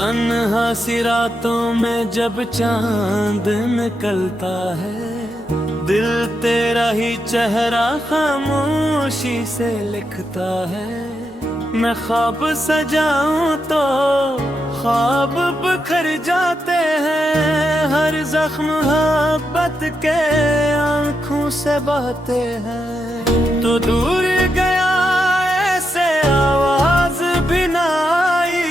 तन्हा सी रातों में जब चांद निकलता है, दिल तेरा ही चेहरा खामोशी से लिखता है। मैं ख्वाब सजाऊं तो ख्वाब बिखर जाते हैं, हर जख्म मोहब्बत के आंखों से बहते हैं। तो दूर गया ऐसे आवाज भी ना आई,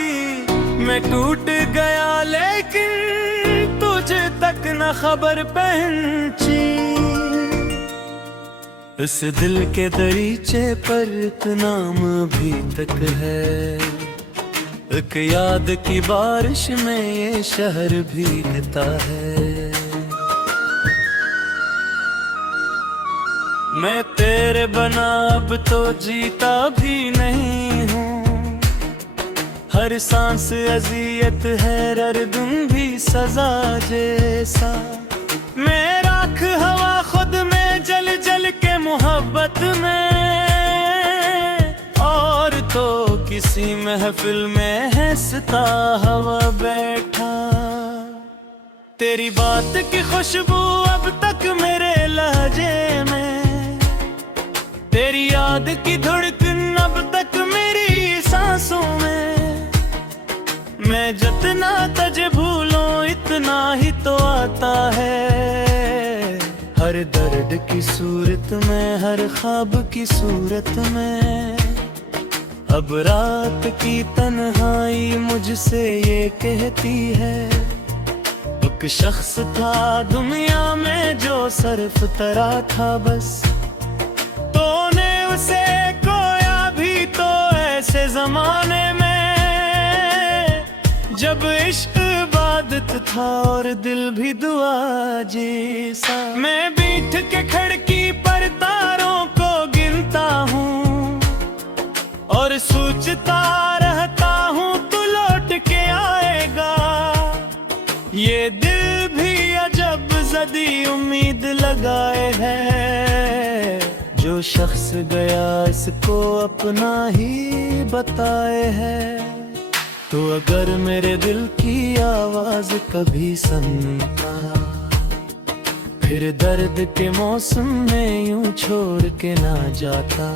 मैं टूट गया लेकिन तुझे तक न खबर पहुंची। इस दिल के दरीचे पर एक नाम अभी तक है, एक याद की बारिश में ये शहर भीगता है। मैं तेरे बना अब तो जीता भी नहीं हूँ, हर सांस अजियत है, हर दिन भी सजा जैसा। मैं राख हवा खुद में जल जल के मोहब्बत में, और तो किसी महफिल में हंसता हवा बैठा। तेरी बात की खुशबू अब तक मेरे लहजे में, तेरी याद की धड़कन अब तक मेरी सांसों में। मैं जितना तुझे भूलूं इतना ही तो आता है, हर दर्द की सूरत में, हर ख्वाब की सूरत में। अब रात की तन्हाई मुझसे ये कहती है, एक शख्स था दुनिया में जो सिर्फ तेरा था बस, तूने उसे खोया भी तो ऐसे जमाने में, जब इश्क इबादत था और दिल भी दुआ जैसा। मैं बैठ के खिड़की पर तारों को गिनता हूँ और सोचता रहता हूँ तू लौट के आएगा। ये दिल भी अजब जदी उम्मीद लगाए है, जो शख्स गया इसको अपना ही बताए है। तो अगर मेरे दिल की आवाज कभी सुनता, फिर दर्द के मौसम में यूं छोड़ के ना जाता।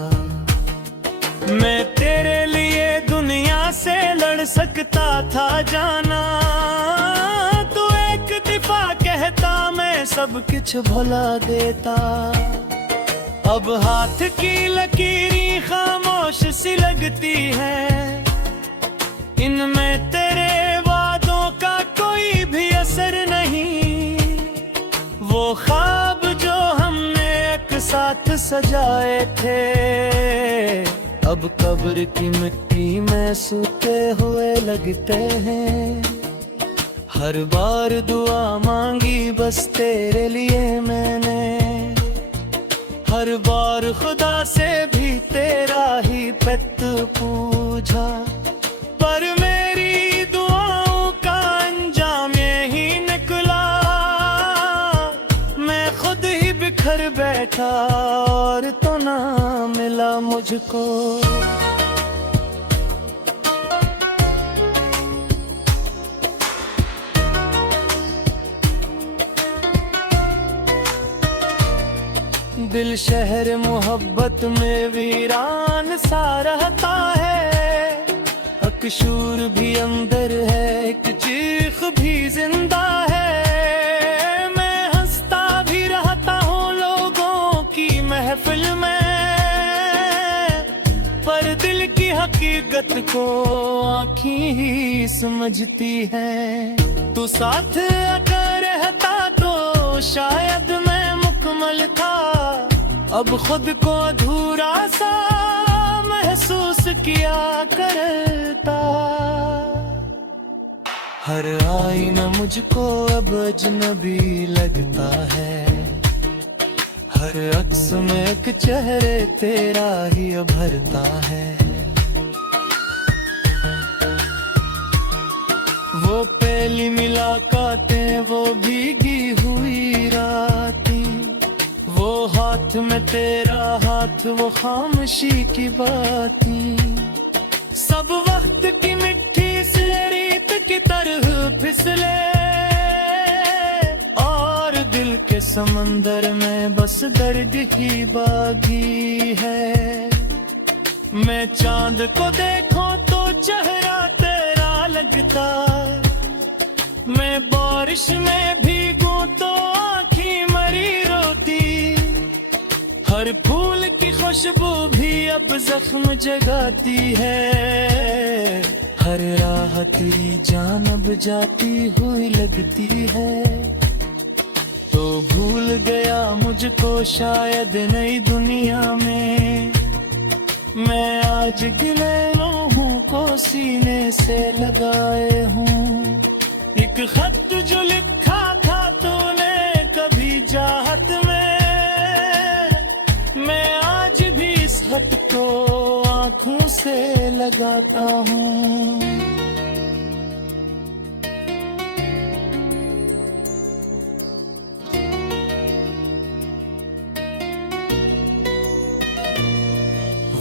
मैं तेरे लिए दुनिया से लड़ सकता था जाना, तू एक दफा कहता मैं सब कुछ भुला देता। अब हाथ की लकीरें खामोश सी लगती है, इनमें तेरे वादों का कोई भी असर नहीं। वो ख्वाब जो हमने एक साथ सजाए थे, अब कब्र की मिट्टी में सूते हुए लगते हैं। हर बार दुआ मांगी बस तेरे लिए मैंने, हर बार खुदा से भी तेरा ही पेट पूछा, पर मेरी दुआओं का अंजाम यही निकला। मैं खुद ही बिखर बैठा और तो ना मिला मुझको। दिल शहर मोहब्बत में वीरान सा रहता है, एक शूर भी अंदर है, एक चीख भी जिंदा है। मैं हंसता भी रहता हूँ लोगों की महफिल में, पर दिल की हकीकत को आँखें ही समझती है। तू साथ अगर रहता तो शायद मैं मुकम्मल था, अब खुद को अधूरा सा महसूस किया करता। हर आईना मुझको अब अजनबी लगता है, हर अक्स में एक चेहरे तेरा ही उभरता है। वो पहली मुलाकातें, वो भीगी हुई रातें, वो हाथ में तेरा हाथ, वो खामोशी की बातें, सब वक्त की मिट्टी से रीत की के समंदर में बस दर्द ही बागी है। मैं चांद को देखूं तो चेहरा तेरा लगता, मैं बारिश में भीगूं तो आँखें मरी रोती। हर फूल की खुशबू भी अब जख्म जगाती है, हर राह तेरी जान अब जाती हुई लगती है। तो भूल गया मुझको शायद नई दुनिया में, मैं आज गिले लम्हों को सीने से लगाए हूँ। एक खत जो लिखा था तूने कभी चाहत में, मैं आज भी इस खत को आँखों से लगाता हूँ।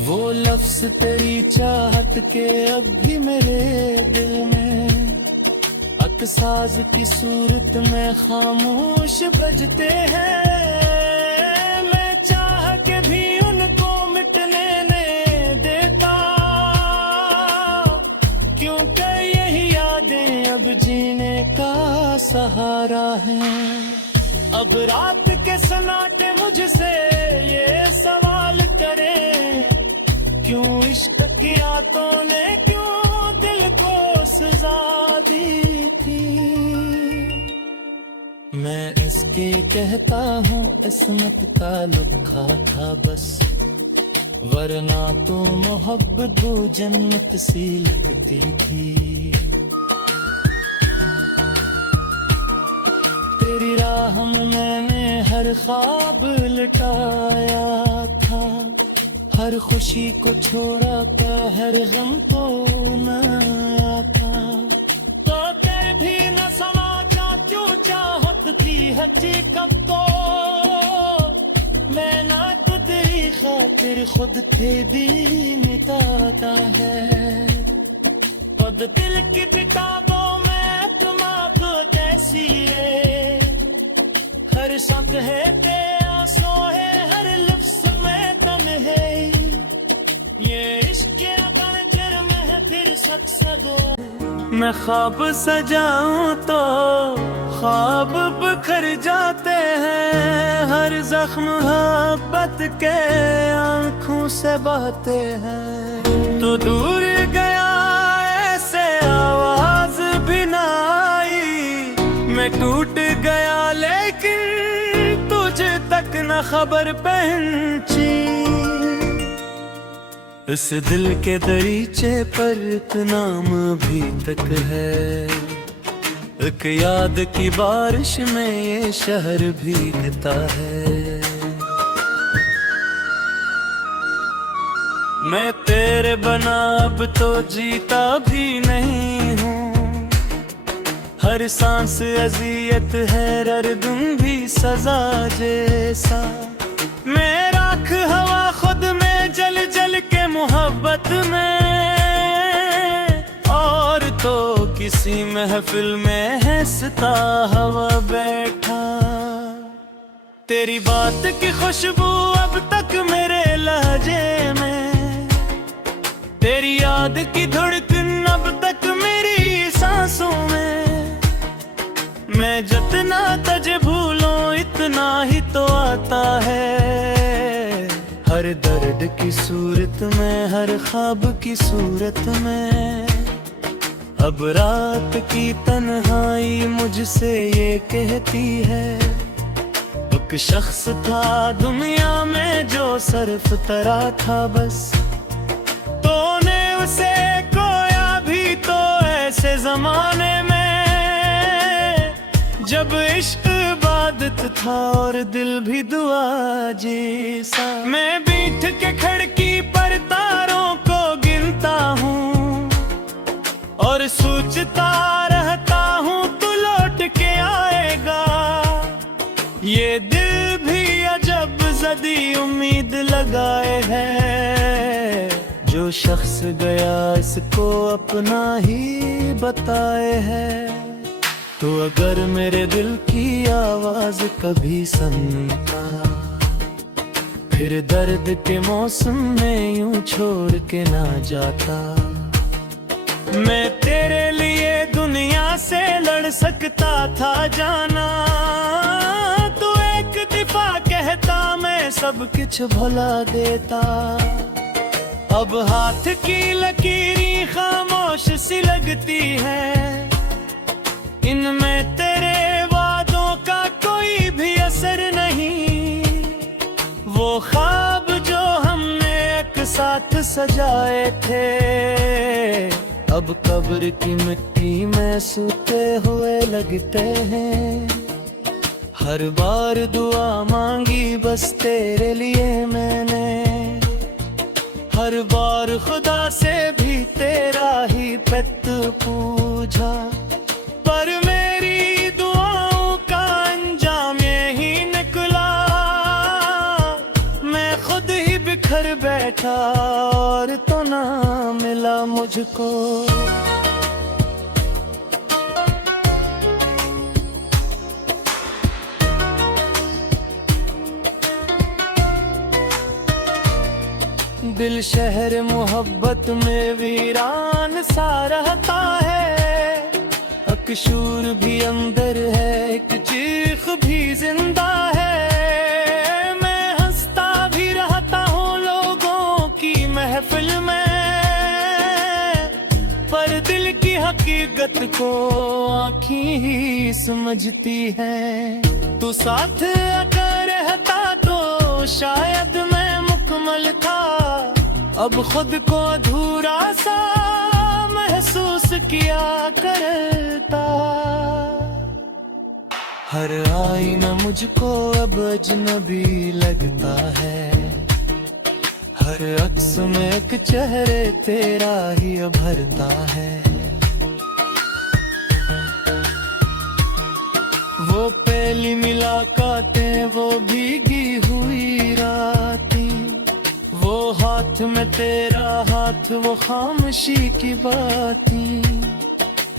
वो लफ्ज तेरी चाहत के अब भी मेरे दिल में अकसाज की सूरत में खामोश बजते हैं। मैं चाह के भी उनको मिटने नहीं देता, क्योंकि यही यादें अब जीने का सहारा हैं। अब रात के सन्नाटे मुझसे ये सवाल करें, क्यों इश्क की रातों ने क्यों दिल को सजा दी थी। मैं इसके कहता हूँ इसमत का लुखा था बस, वरना तो मोहब्बत वो जन्नत सी लगती थी। तेरी राह में मैंने हर ख्वाब लुटाया था, हर खुशी को छोड़ा था, हर गम तो न आया था। तो तेरे भी न समझा क्यों चाहत की हकीकत को, मैं ना तेरी खातिर खुद के भी मिटाता है। खुद दिल की किताबों में तुम आप कैसी है, हर शक है तेरा सो है, हर लफ्ज़ में तन है। ये इश्क कणचर में है फिर शक सगो। मैं ख्वाब सजाऊं तो ख्वाब बिखर जाते हैं, हर जख्म मोहब्बत के आंखों से बहते हैं। तो दूर गया ऐसे आवाज भी ना आई, मैं टूट गया लेकिन तुझे तक न खबर पहुंची। इस दिल के दरीचे पर एक नाम अभी तक है, एक याद की बारिश में ये शहर भीगता है। मैं तेरे बना अब तो जीता भी नहीं हूँ, हर सांस अजियत है, हर दिन भी सजा जैसा। मैं राख हवा खुद में जल जल के मोहब्बत में, और तो किसी महफिल में हंसता हवा बैठा। तेरी बात की खुशबू अब तक मेरे लहजे में, तेरी याद की धड़कन अब तक मेरी सांसों में। मैं जितना तुझे भूलूं इतना ही तो आता है, हर दर्द की सूरत में, हर ख्वाब की सूरत में। अब रात की तन्हाई मुझसे ये कहती है, एक शख्स था दुनिया में जो सिर्फ तेरा था बस। तूने उसे खोया भी तो ऐसे जमाने में, जब इश्क इबादत था और दिल भी दुआ जैसा। मैं बैठ के खिड़की पर तारों को गिनता हूँ और सोचता रहता हूँ तू लौट के आएगा। ये दिल भी अजब जदी उम्मीद लगाए है, जो शख्स गया इसको अपना ही बताए है। तो अगर मेरे दिल की आवाज कभी सुनता, फिर दर्द के मौसम में यूं छोड़ के ना जाता। मैं तेरे लिए दुनिया से लड़ सकता था जाना, तो एक दफा कहता मैं सब कुछ भुला देता। अब हाथ की लकीरें खामोश सी लगती है, इनमें तेरे वादों का कोई भी असर नहीं। वो ख्वाब जो हमने एक साथ सजाए थे, अब कब्र की मिट्टी में सूते हुए लगते हैं। हर बार दुआ मांगी बस तेरे लिए मैंने, हर बार खुदा से भी तेरा ही पेट पूछा। पर मेरी दुआओं का अंजाम यही निकला, मैं खुद ही बिखर बैठा और तो ना मिला मुझको। दिल शहर मोहब्बत में वीरान सा रहता है, अकशूर भी अंदर है, एक चीख भी जिंदा है। मैं हंसता भी रहता हूँ लोगों की महफिल में, पर दिल की हकीकत को आँखें ही समझती हैं। तू साथ अगर रहता तो शायद मैं मुकम्मल था, अब खुद को अधूरा सा महसूस किया करता। हर आईना मुझको अब अजनबी लगता है, हर अक्स में एक चेहरे तेरा ही उभरता है। वो पहली मुलाकातें, वो भीगी हुई रातें, वो हाथ में तेरा हाथ, वो खामोशी की बातें,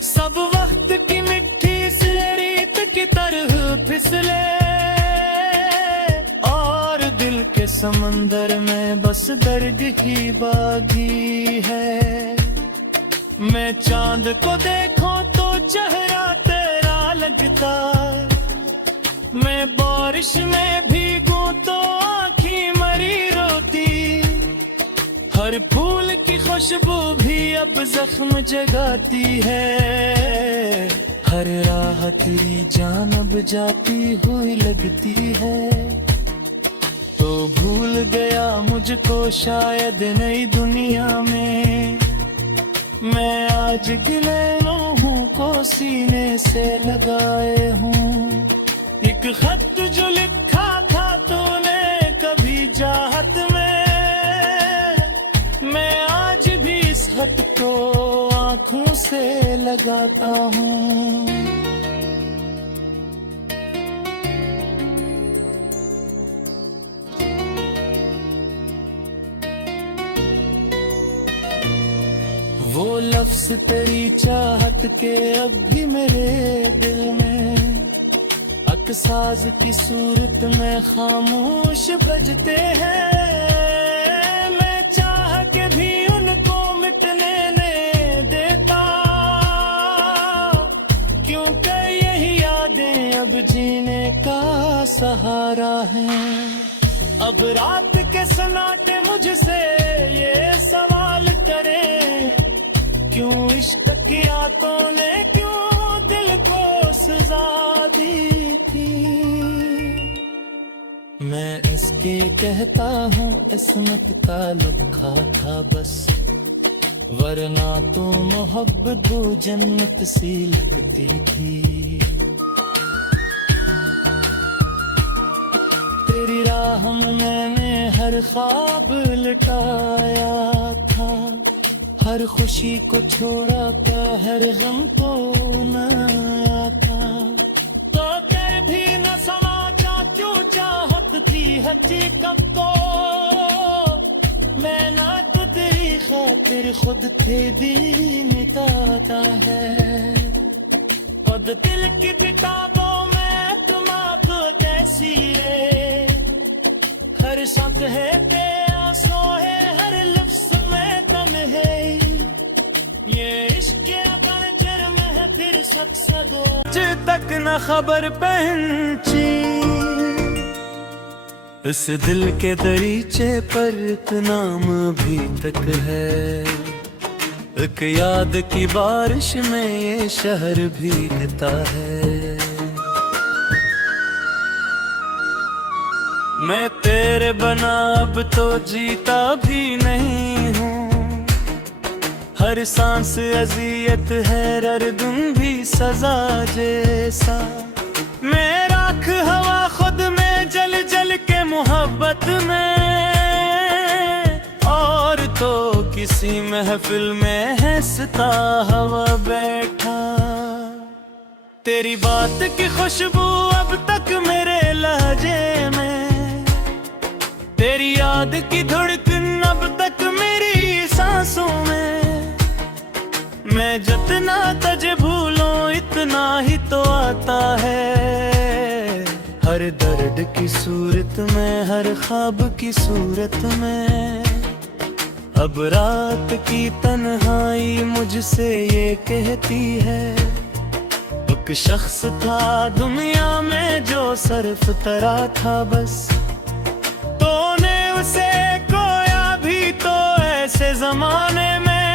सब वक्त की मिट्टी से रीत की तरह फिसले, और दिल के समंदर में बस दर्द ही बागी है। मैं चांद को देखूं तो चेहरा तेरा लगता, मैं बारिश में भीगूं तो आँखें मरी रोती। हर फूल की खुशबू भी अब जख्म जगाती है, हर राह तेरी जान अब जाती हुई लगती है। तो भूल गया मुझको शायद नई दुनिया में, मैं आज गिलेनों को सीने से लगाए हूँ। एक खत जो लिखा था तूने कभी चाहत में, मैं आज भी इस खत को आँखों से लगाता हूँ। वो लफ्ज तेरी चाहत के अब भी मेरे दिल में, अकसाज की सूरत में खामोश बजते हैं। मैं चाह के भी उनको मिटने नहीं देता, क्योंकि यही यादें अब जीने का सहारा हैं। अब रात के सन्नाटे मुझसे ये सवाल करें, क्यों इश्क की आंतों ने क्यों दिल को सजा दी थी। मैं इसके कहता हूँ इसमत का लुखा था बस, वरना तो मोहब्बत वो जन्नत सी लगती थी। तेरी राह में मैंने हर ख्वाब लुटाया था, हर खुशी को छोड़ा था, हर गम को मनाया था। तो कर भी न समझा क्यों चाहत की हकीकत को, मैं ना तो तेरी खातिर खुद थे दी मिटाता है। खुद दिल की किताबों में तुम आप कैसी है, हर सांस है तेरा सोए, हर लफ्ज में तम है, ये इश्क बंजर में है फिर सकसगो तक न खबर पहनची, इस दिल के दरीचे पर एक नाम भी तक है, एक याद की बारिश में ये शहर भीगता है। मैं तेरे बना अब तो जीता भी नहीं हूँ, हर सांस अजियत है, हर दिन भी सजा जैसा, मैं राख हवा खुद में जल जल के मोहब्बत में, और तो किसी महफिल में हंसता हवा बैठा, तेरी बात की खुशबू अब तक मेरे लहजे में, तेरी याद की धड़कन अब तक मेरी सांसों में, मैं जितना तुझे भूलूं इतना ही तो आता है, हर दर्द की सूरत में, हर ख्वाब की सूरत में, अब रात की तन्हाई मुझसे ये कहती है, एक शख्स था दुनिया में जो सिर्फ तेरा था बस, तूने उसे खोया भी तो ऐसे जमाने में,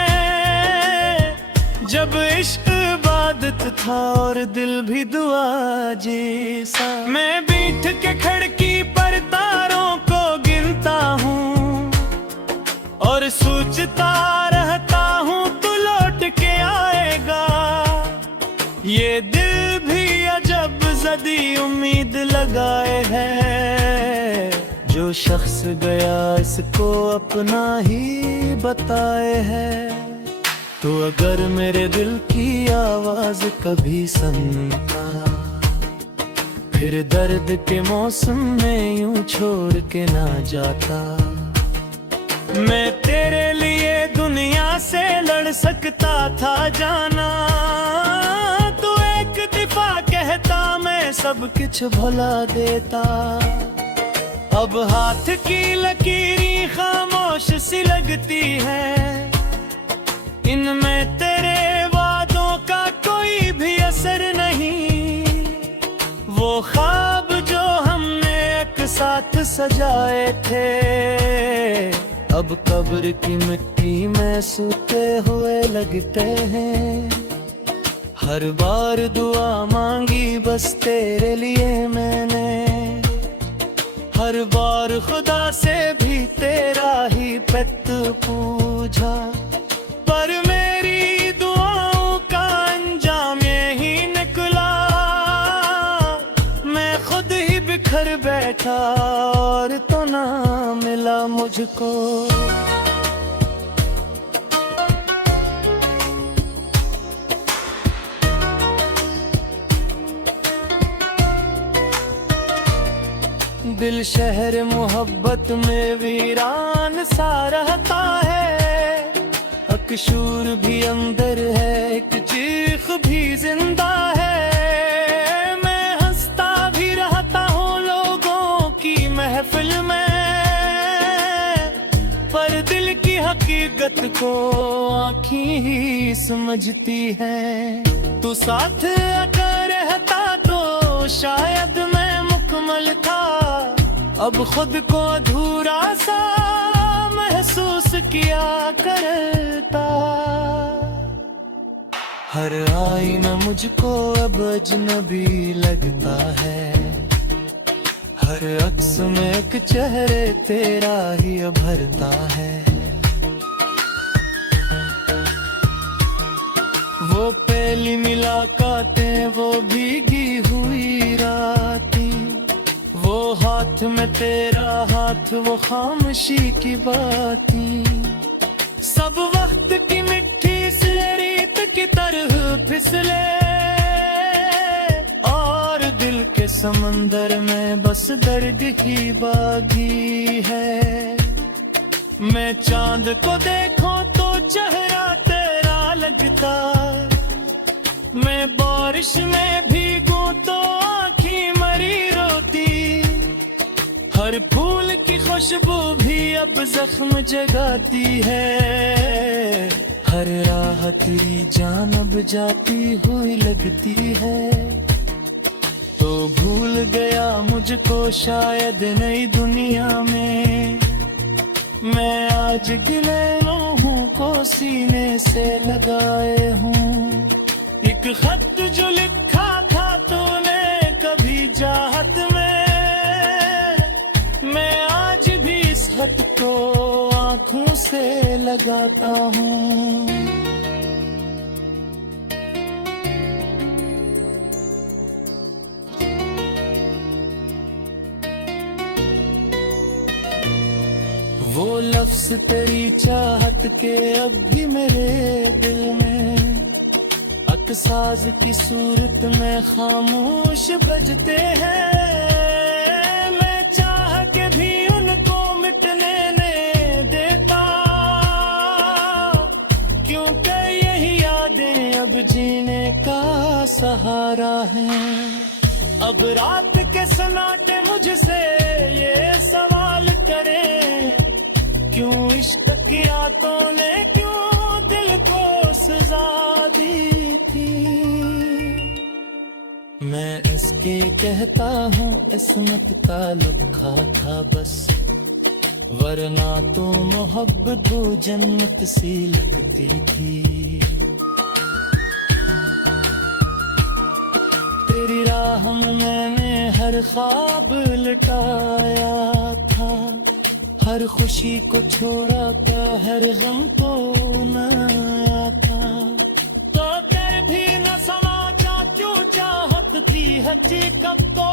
जब इश्क इबादत था और दिल भी दुआ जैसा, मैं बैठ के खिड़की पर तारों को गिनता हूँ, और सोचता रहता हूँ तू लौट के आएगा, ये दिल भी अजब जदी उम्मीद लगाए है, जो शख्स गया इसको अपना ही बताए है, तो अगर मेरे दिल की आवाज कभी सुनता, फिर दर्द के मौसम में यूं छोड़ के ना जाता, मैं तेरे लिए दुनिया से लड़ सकता था जाना, तू एक दफा कहता मैं सब कुछ भुला देता, अब हाथ की लकीरें खामोश सी लगती है, इनमें तेरे वादों का कोई भी असर नहीं, वो ख्वाब जो हमने एक साथ सजाए थे, अब कब्र की मिट्टी में सूते हुए लगते हैं, हर बार दुआ मांगी बस तेरे लिए मैंने, हर बार खुदा से भी तेरा ही पेट पूछा, पर मेरी दुआओं का अंजाम यही निकला, मैं खुद ही बिखर बैठा और तो ना मिला मुझको, दिल शहर मोहब्बत में वीरान सा रहता है, अकशूर भी अंदर है, एक चीख भी जिंदा है, मैं हंसता भी रहता हूँ लोगों की महफिल में, पर दिल की हकीकत को आँखें ही समझती है, तू साथ अगर रहता तो शायद मैं मुकम्मल था, अब खुद को अधूरा सा महसूस किया करता, हर आईना मुझको अब अजनबी लगता है, हर अक्स में एक चेहरे तेरा ही उभरता है, वो पहली मुलाकातें वो भीगी हुई रातें, वो हाथ में तेरा हाथ वो खामोशी की बातें, सब वक्त की मिट्टी से रेत की तरह फिसले, और दिल के समंदर में बस दर्द ही बागी है, मैं चांद को देखूं तो चेहरा तेरा लगता, मैं बारिश में भीगूं तो आँखें मरी रोती, हर फूल की खुशबू भी अब जख्म जगाती है, हर राह तेरी जान अब जाती हुई लगती है। तो भूल गया मुझको शायद नई दुनिया में, मैं आज गिले लम्हों को सीने से लगाए हूँ। एक खत जो लिखा था तूने कभी चाहत में, मैं आज भी इस खत को आँखों से लगाता हूँ। वो लफ्ज तेरी चाहत के अब भी मेरे दिल में अकसाज की सूरत में खामोश बजते हैं। मैं चाह के भी उनको मिटने नहीं देता, क्योंकि यही यादें अब जीने का सहारा हैं। अब रात के सन्नाटे मुझसे ये सवाल करें, क्यों इश्क की रातों ने क्यों दिल को सजा दी थी। मैं इसके कहता हूँ इसमत का लिखा था बस, वरना तो मोहब्बत वो जन्नत सी लगती थी। तेरी राह में मैंने हर ख्वाब लुटाया था, हर खुशी को छोड़ा था, हर गम को नया था। तो तेरे भी न समझा क्यों चाहत की हकीकत को,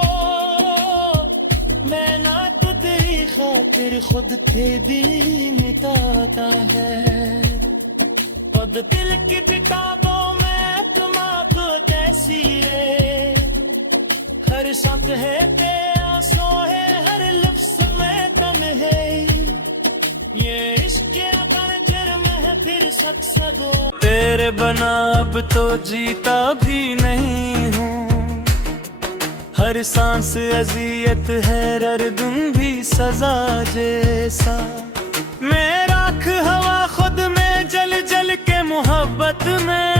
मैं ना तो तेरी खातिर खुद थे भी मिटाता है। पद दिल की किताबों में तुम तो कैसी है, हर शब्द है आंसू है, हर लफ्ज में तन है। ये इश्क में है फिर सक्सगो, तेरे बना अब तो जीता भी नहीं हूँ। हर सांस अजियत है, हर दिन भी सजा जैसा। मैं राख हवा खुद में जल जल के मोहब्बत में,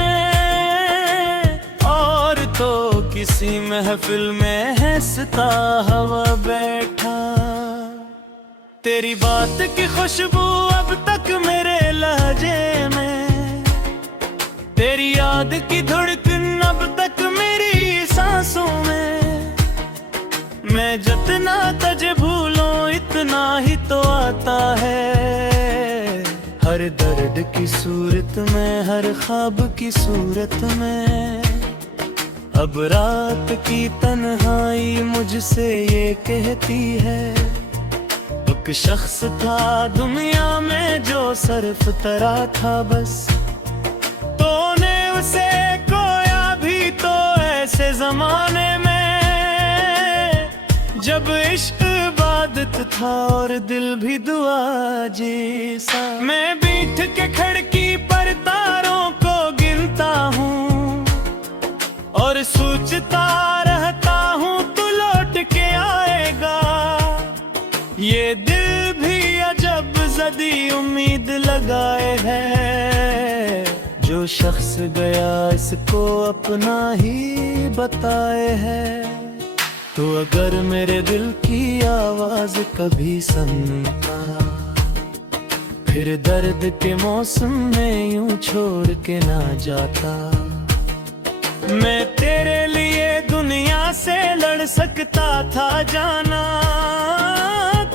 और तो किसी महफिल में हंसता हवा बैठा। तेरी बात की खुशबू अब तक मेरे लहजे में, तेरी याद की धड़कन अब तक मेरी सांसों में। मैं जितना तुझे भूलूं इतना ही तो आता है, हर दर्द की सूरत में, हर ख्वाब की सूरत में। अब रात की तन्हाई मुझसे ये कहती है, एक शख्स था दुनिया में जो सिर्फ तेरा था बस। तूने उसे खोया भी तो ऐसे जमाने में, जब इश्क इबादत था और दिल भी दुआ जैसा। मैं बैठ के खिड़की पर तारों को गिनता हूँ और सोचता रहता हूँ तू लौट के आएगा। ये दिल भी अजब जदी उम्मीद लगाए है, जो शख्स गया इसको अपना ही बताए है। तो अगर मेरे दिल की आवाज कभी सुनता, फिर दर्द के मौसम में यूं छोड़ के ना जाता। मैं तेरे लिए दुनिया से लड़ सकता था जाना,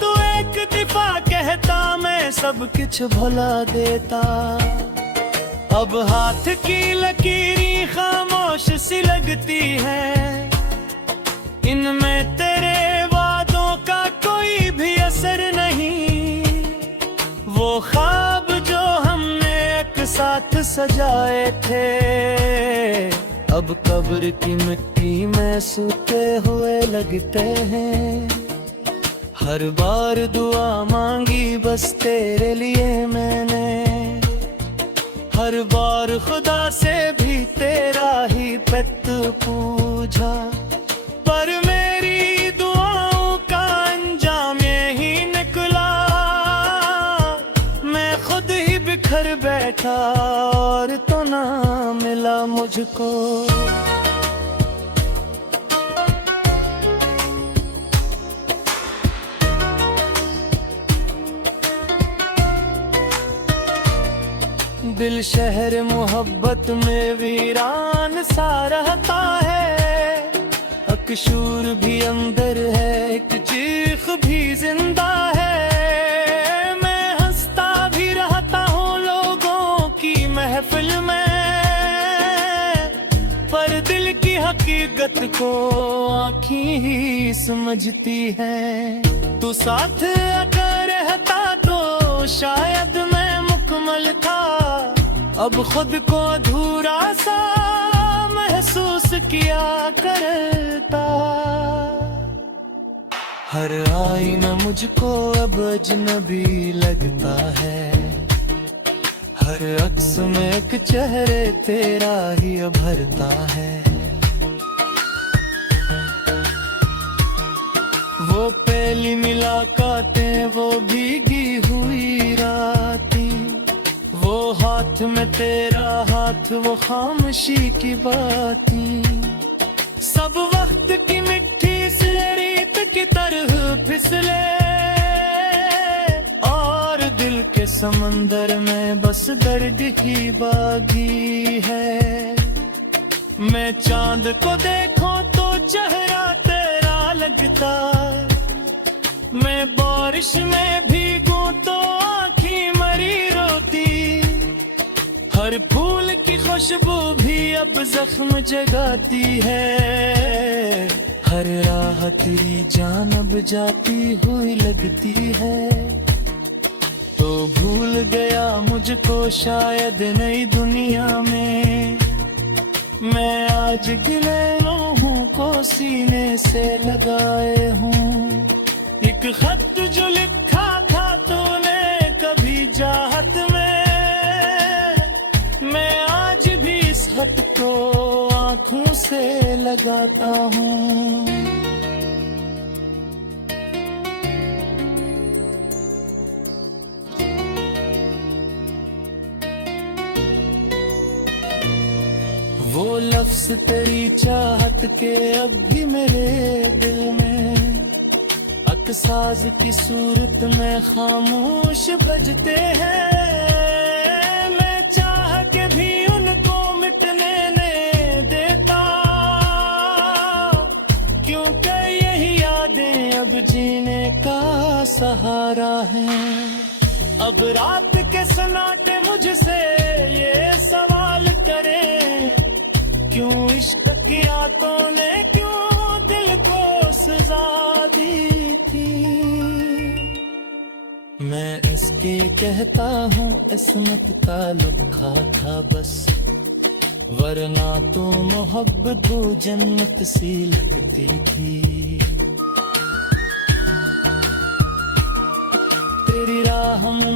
तू एक दफा कहता मैं सब कुछ भुला देता। अब हाथ की लकीरें खामोश सी लगती है, इनमें तेरे वादों का कोई भी असर नहीं। वो ख्वाब जो हमने एक साथ सजाए थे, अब कब्र की मिट्टी में सूते हुए लगते हैं। हर बार दुआ मांगी बस तेरे लिए मैंने, हर बार खुदा से भी तेरा ही पेत पूजा, पर मेरी दुआओं का अंजाम यही निकला। मैं खुद ही बिखर बैठा और तो ना मिला मुझको। दिल शहर मोहब्बत में वीरान सा रहता है। अकशूर भी अंदर है, एक चीख भी जिंदा है। मैं हंसता भी रहता हूँ लोगों की महफिल में, पर दिल की हकीकत को आँखें ही समझती हैं। तू साथ अगर रहता तो शायद मैं मुकम्मल था, अब खुद को अधूरा सा महसूस किया करता। हर आईना मुझको अब अजनबी लगता है, हर अक्स में एक चेहरे तेरा ही उभरता है। वो पहली मुलाकातें, वो भीगी हुई रातें, वो हाथ में तेरा हाथ, वो खामोशी की बातें, सब वक्त की मिट्टी से रेत की तरह फिसले। और दिल के समंदर में बस दर्द ही बागी है। मैं चांद को देखूं तो चेहरा तेरा लगता, मैं बारिश में भीगूं तो आँखें मरी रोती। हर फूल की खुशबू भी अब जख्म जगाती है, हर राह तेरी जान अब जाती हुई लगती है। तो भूल गया मुझको शायद नई दुनिया में, मैं आज गिले लम्हों को सीने से लगाए हूँ। एक खत जो लिखा था तूने कभी चाहत में, मैं आज भी इस खत को आँखों से लगाता हूँ। वो लफ्ज तेरी चाहत के अब भी मेरे दिल में अकसाज की सूरत में खामोश बजते हैं। मैं चाह के भी उनको मिटने नहीं देता, क्योंकि यही यादें अब जीने का सहारा हैं। अब रात के सन्नाटे मुझसे ये सवाल करें, क्यों इश्क की रातों ने क्यों दिल को सजा दी थी। मैं इसके कहता हूँ इसमत का लुत्फा था बस, वरना तो मोहब्बत वो जन्नत सी लगती थी। तेरी राह में